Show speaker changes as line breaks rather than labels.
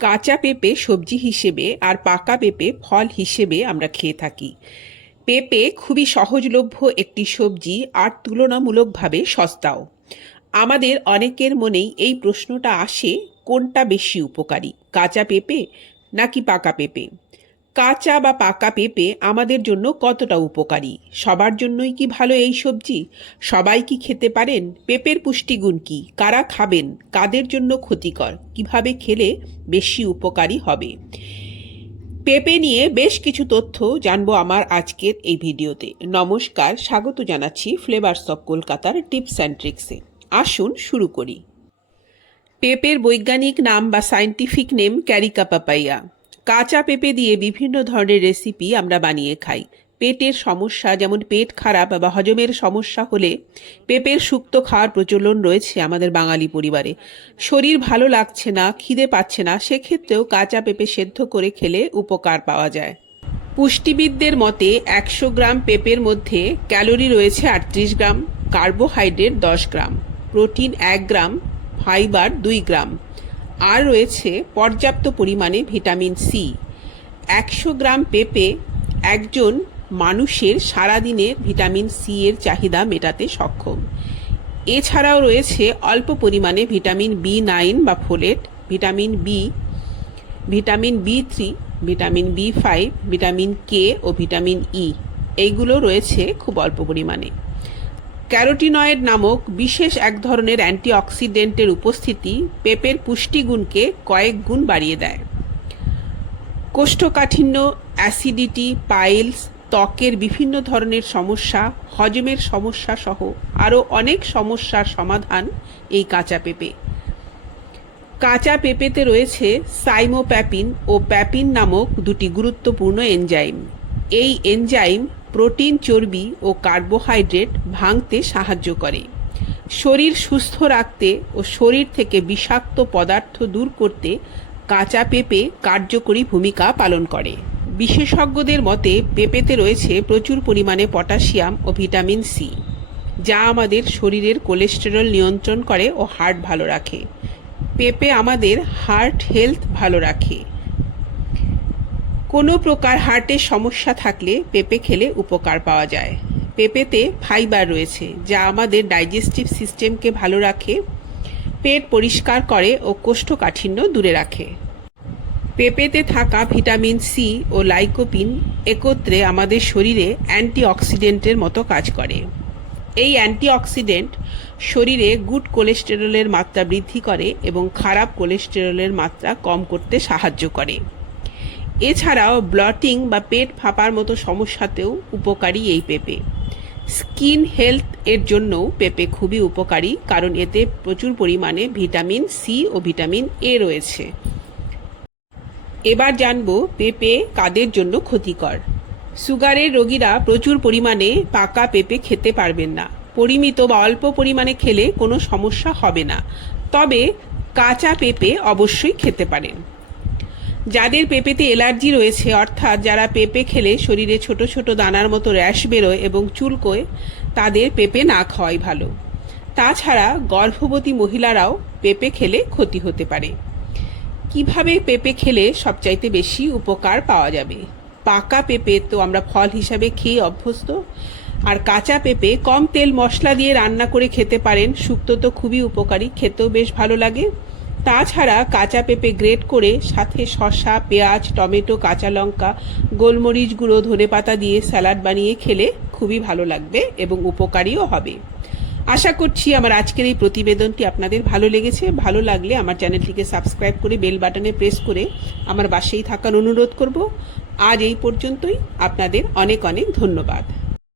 কাঁচা পেঁপে সবজি হিসেবে আর পাকা পেঁপে ফল হিসেবে আমরা খেয়ে থাকি। পেঁপে খুবই সহজলভ্য একটি সবজি আর তুলনামূলকভাবে সস্তাও। আমাদের অনেকের মনেই এই প্রশ্নটা আসে, কোনটা বেশি উপকারী, কাঁচা পেঁপে নাকি পাকা পেঁপে? কাঁচা বা পাকা পেঁপে আমাদের জন্য কতটা উপকারী? সবার জন্যই কি ভালো এই সবজি? সবাই কি খেতে পারেন? পেঁপের পুষ্টিগুণ কি? কারা খাবেন? কাদের জন্য ক্ষতিকর? কীভাবে খেলে বেশি উপকারী হবে? পেঁপে নিয়ে বেশ কিছু তথ্য জানব আমার আজকের এই ভিডিওতে। নমস্কার, স্বাগত জানাচ্ছি ফ্লেভার্স অফ কলকাতার টিপস অ্যান্ড ট্রিক্সে আসুন শুরু করি। পেঁপের বৈজ্ঞানিক নাম বা সায়েন্টিফিক নেম ক্যারিকা পাপাইয়া কাঁচা পেঁপে দিয়ে বিভিন্ন ধরনের রেসিপি আমরা বানিয়ে খাই। পেটের সমস্যা, যেমন পেট খারাপ বা হজমের সমস্যা হলে পেঁপের শুক্তো খাওয়ার প্রচলন রয়েছে আমাদের বাঙালি পরিবারে। শরীর ভালো লাগছে না, খিদে পাচ্ছে না, সেক্ষেত্রেও কাঁচা পেঁপে সেদ্ধ করে খেলে উপকার পাওয়া যায়। পুষ্টিবিদদের মতে একশো গ্রাম পেঁপের মধ্যে ক্যালোরি রয়েছে আটত্রিশ গ্রাম, কার্বোহাইড্রেট দশ গ্রাম, প্রোটিন এক গ্রাম, ফাইবার দুই গ্রাম। আর রয়েছে পর্যাপ্ত পরিমাণে ভিটামিন সি একশো গ্রাম পেঁপে একজন মানুষের সারাদিনের ভিটামিন সি এর চাহিদা মেটাতে সক্ষম। এছাড়াও রয়েছে অল্প পরিমাণে ভিটামিন বি নাইন বা folate vitamin B vitamin B three vitamin B five vitamin K ও ভিটামিন ই এইগুলো রয়েছে খুব অল্প পরিমাণে। ক্যারোটিনয়েড নামক বিশেষ এক ধরনের অ্যান্টিঅক্সিডেন্টের উপস্থিতি পেঁপের পুষ্টিগুণকে কয়েক গুণ বাড়িয়ে দেয়। কোষ্ঠকাঠিন্য, অ্যাসিডিটি, পাইলস, ত্বকের বিভিন্ন ধরনের সমস্যা, হজমের সমস্যা সহ আরও অনেক সমস্যার সমাধান এই কাঁচা পেঁপে। কাঁচা পেঁপেতে রয়েছে সাইমোপ্যাপিন ও প্যাপিন নামক দুটি গুরুত্বপূর্ণ এনজাইম। এই এনজাইম প্রোটিন, চর্বি ও কার্বোহাইড্রেট ভাঙতে সাহায্য করে। শরীর সুস্থ রাখতে ও শরীর থেকে বিষাক্ত পদার্থ দূর করতে কাঁচা পেঁপে কার্যকরী ভূমিকা পালন করে। বিশেষজ্ঞদের মতে, পেঁপেতে রয়েছে প্রচুর পরিমাণে পটাশিয়াম ও ভিটামিন সি, যা আমাদের শরীরের কোলেস্টেরল নিয়ন্ত্রণ করে ও হার্ট ভালো রাখে। পেঁপে আমাদের হার্ট হেলথ ভালো রাখে। কোনো প্রকার হার্টের সমস্যা থাকলে পেঁপে খেলে উপকার পাওয়া যায়। পেঁপেতে ফাইবার রয়েছে, যা আমাদের ডাইজেস্টিভ সিস্টেমকে ভালো রাখে, পেট পরিষ্কার করে ও কোষ্ঠকাঠিন্য দূরে রাখে। পেঁপেতে থাকা ভিটামিন সি ও লাইকোপিন একত্রে আমাদের শরীরে অ্যান্টিঅক্সিডেন্টের মতো কাজ করে। এই অ্যান্টিঅক্সিডেন্ট শরীরে গুড কোলেস্টেরলের মাত্রা বৃদ্ধি করে এবং খারাপ কোলেস্টেরলের মাত্রা কম করতে সাহায্য করে। এছাড়াও ব্লটিং বা পেট ফাঁপার মতো সমস্যাতেও উপকারী এই পেঁপে। স্কিন হেলথ এর জন্যও পেঁপে খুবই উপকারী, কারণ এতে প্রচুর পরিমাণে ভিটামিন সি ও ভিটামিন এ রয়েছে। এবার জানব পেঁপে কাদের জন্য ক্ষতিকর। সুগারের রোগীরা প্রচুর পরিমাণে পাকা পেঁপে খেতে পারবেন না। পরিমিত বা অল্প পরিমাণে খেলে কোনো সমস্যা হবে না। তবে কাঁচা পেঁপে অবশ্যই খেতে পারেন। যাদের পেঁপেতে এলার্জি রয়েছে, অর্থাৎ যারা পেঁপে খেলে শরীরে ছোট ছোট দানার মতো র্যাশ বেরোয় এবং চুলকোয়, তাদের পেঁপে না খাওয়াই ভালো। তাছাড়া গর্ভবতী মহিলারাও পেঁপে খেলে ক্ষতি হতে পারে। কীভাবে পেঁপে খেলে সবচাইতে বেশি উপকার পাওয়া যাবে? পাকা পেঁপে তো আমরা ফল হিসাবে খেয়ে অভ্যস্ত। আর কাঁচা পেঁপে কম তেল মশলা দিয়ে রান্না করে খেতে পারেন, শুক্তো তো খুবই উপকারী, খেতেও বেশ ভালো লাগে। তাছাড়া কাঁচা পেঁপে গ্রেট করে সাথে শসা, পেঁয়াজ, টমেটো, কাঁচা লঙ্কা, গোলমরিচ গুঁড়ো, ধনে পাতা দিয়ে স্যালাড বানিয়ে খেলে খুবই ভালো লাগবে এবং উপকারীও হবে। আশা করছি আমার আজকের এই প্রতিবেদনটি আপনাদের ভালো লেগেছে। ভালো লাগলে আমার চ্যানেলটিকে সাবস্ক্রাইব করে বেল বাটনে প্রেস করে আমার বাসেই থাকার অনুরোধ করব। আজ এই পর্যন্তই। আপনাদের অনেক অনেক ধন্যবাদ।